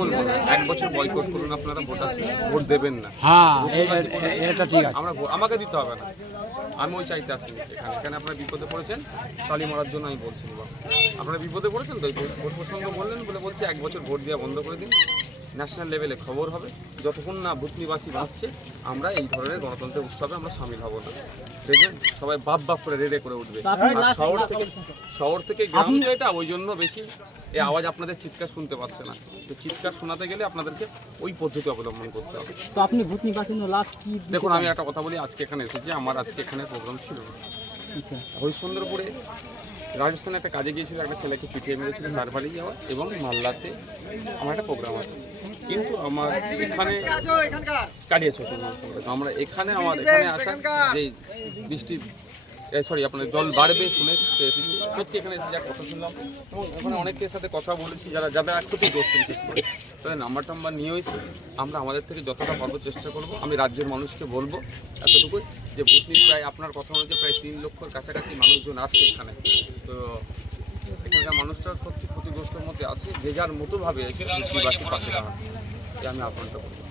বলবো 1 বছর বয়কট করুন, আপনারা ভোট দেবেন না। হ্যাঁ, এটা ঠিক আছে। আমাকে দিতে হবে না, আমি ওই চাইতে আসিনি। এখানে আপনারা বিপদে পড়েছেন, শালি মারার জন্য আমি বলছি না। আপনারা বিপদে পড়েছেন তো ভোট প্রসঙ্গ বললেন বলে বলছে 1 বছর ভোট দেওয়া বন্ধ করে দিন। ন্যাশনাল লেভেলে খবর হবে, যতক্ষণ না ভূতনিবাসী বাঁচছে আমরা এই ধরনের গণতন্ত্রের উৎসবে আমরা সামিল হব না। দেখবেন সবাই বাপ করে রেডে করে উঠবে। আর শহর থেকে গ্রাম এটা ওই জন্য বেশি এই আওয়াজ আপনাদের চিৎকার শুনতে পাচ্ছে না। তো চিৎকার শোনাতে গেলে আপনাদেরকে ওই পদ্ধতি অবলম্বন করতে হবে। তো আপনি ভূতনিবাসী লাস্ট কি দেখুন, আমি একটা কথা বলি, আজকে এখানে এসেছি, আমার আজকে এখানে প্রোগ্রাম ছিল হরিশ্চন্দ্রপুরে। রাজস্থানে একটা কাজে গিয়েছিল, একটা ছেলেকে পিটিয়ে মেরেছিলেন, তার বাড়ি যাওয়া, এবং মালদাতে আমার একটা প্রোগ্রাম আছে। কিন্তু আমার এখানে কাটিয়েছে আমরা এখানে আসা যে বৃষ্টি আপনার জল বাড়বে শুনে এসেছি। সত্যি এখানে এসে যা কথা শুনলাম এবং ওখানে অনেকের সাথে কথা বলেছি যাদের ক্ষতিগ্রস্ত বিশেষ করে, তাদের নাম্বার নিয়েছি। আমরা আমাদের থেকে যতটা পারবো চেষ্টা করব। আমি রাজ্যের মানুষকে বলবো এতটুকুই যে ভূতনির প্রায় আপনার কথা অনুযায়ী প্রায় 3 লক্ষর কাছাকাছি মানুষজন আছে এখানে। তো এখানকার মানুষরা সত্যি ক্ষতিগ্রস্তের মধ্যে আছে, যে যার মতোভাবে এসে ভূতনিবাসীর পাশে দাঁড়ান, আমি আহ্বানটা করবো।